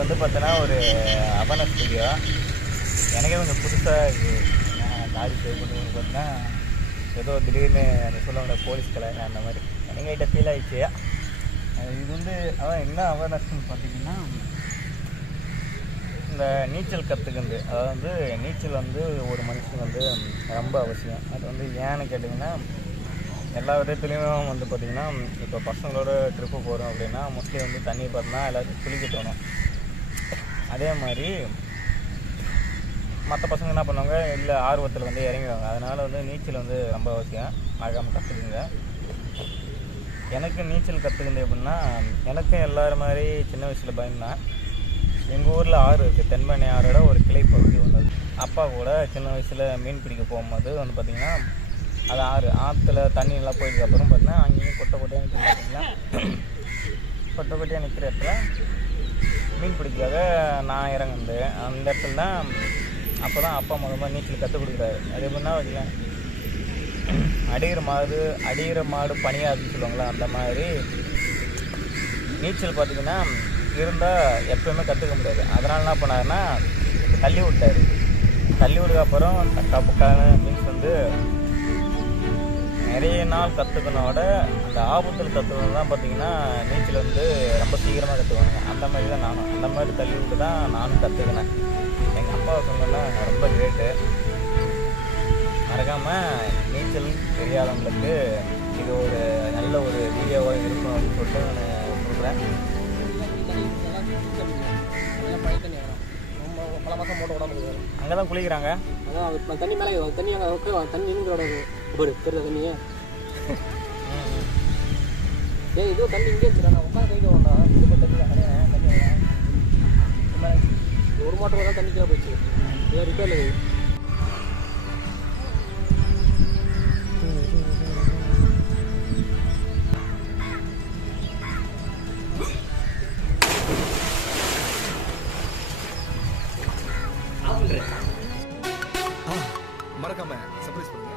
வந்து பார்த்தோன்னா ஒரு அவேர்னஸ் வீடியோ. எனக்கே கொஞ்சம் புதுசாக இருக்குது. நான் தாடி சேவ் பண்ணுறது பார்த்தீங்கன்னா ஏதோ திடீர்னு அந்த சொல்லுவாங்க போலீஸ் கலர் அந்த மாதிரி எனக்கு கிட்ட ஃபீல் ஆகிடுச்சு. இது வந்து அதான் என்ன அவேர்னஸ்ன்னு பார்த்தீங்கன்னா, இந்த நீச்சல் கற்றுக்கிறது, அதாவது வந்து நீச்சல் வந்து ஒரு மனுஷனுக்கு வந்து ரொம்ப அவசியம். அது வந்து ஏன்னு கேட்டிங்கன்னா, எல்லா விதத்துலேயும் வந்து பார்த்திங்கன்னா, இப்போ பசங்களோட ட்ரிப்பு போகிறோம் அப்படின்னா மோஸ்ட்லி வந்து தண்ணி பார்த்தோன்னா எல்லாத்துக்கும் குளிக்க தோணும். அதே மாதிரி மற்ற பசங்க என்ன பண்ணுவாங்க, இல்லை ஆர்வத்தில் வந்து இறங்கிடுவாங்க. அதனால் வந்து நீச்சல் வந்து ரொம்ப அவசியம். மறக்காமல் கற்றுக்குங்க. எனக்கு நீச்சல் கற்றுக்கிறது எப்படின்னா, எனக்கும் எல்லோரும் மாதிரி சின்ன வயசில் பயந்தேன். எங்கள் ஊரில் ஆறு இருக்குது, தென்பண்ணை ஆறோட ஒரு கிளை பகுதி ஒன்று. அப்பா கூட சின்ன வயசில் மீன் பிடிக்க போகும்போது வந்து பார்த்திங்கன்னா, அது ஆற்றுல தண்ணியெல்லாம் போயிட்டதுக்கப்புறம் பார்த்தீங்கன்னா அங்கேயும் கொட்டையாக நிற்கும். பார்த்தீங்கன்னா கொட்டையாக நிற்கிற இடத்துல மீன் பிடிக்கிறதாக நான் இறங்குது. அந்த இடத்துல தான் அப்போ தான் அப்பா முதல்ல நீச்சல் கற்றுக் கொடுக்குறாரு. அது எப்படின்னா வைக்கலாம், அடிகிற மாடு பணியாதுன்னு சொல்லுவாங்களா, அந்த மாதிரி நீச்சல் பார்த்திங்கன்னா இருந்தால் எப்போயுமே கற்றுக்க முடியாது. அதனால் என்ன பண்ணாருன்னா தள்ளி விட்டார். தள்ளி விடுக்கப்புறம் மீன்ஸ் வந்து நிறைய நாள் கற்றுக்கனோட அந்த ஆபத்தில் கற்றுக்கணும் தான் பார்த்திங்கன்னா நீச்சல் வந்து ரொம்ப சீக்கிரமாக கற்றுக்கணுங்க. அந்த மாதிரி தான் நானும் அந்த மாதிரி தள்ளி விட்டு தான் நானும் கற்றுக்கினேன். எங்கள் அப்பா சொன்னேன்னா ரொம்ப கிரேட்டு. மறக்காமல் நீச்சல் தெரியாதவங்களுக்கு இது ஒரு நல்ல ஒரு வீடியோவாக இருக்கும் அப்படின்னு சொல்லிட்டு நான் சொல்கிறேன். அங்கே தான் குளிக்கிறாங்க. அதான் தண்ணி மேலே தண்ணி அங்கே தண்ணி நின்றுட தெரியுது தண்ணியே. ஏன் இதுவும் தண்ணி இங்கே இருக்கிறா, நான் உட்காந்து கைக்க வேண்டாம். இது போய் தண்ணி தண்ணி ஒரு மாட்டோம் தான் தண்ணிக்கெல்லாம் போச்சு. ஏன் ரிப்பேர் மறக்காம சர்ப்ரைஸ் பண்ணுங்க.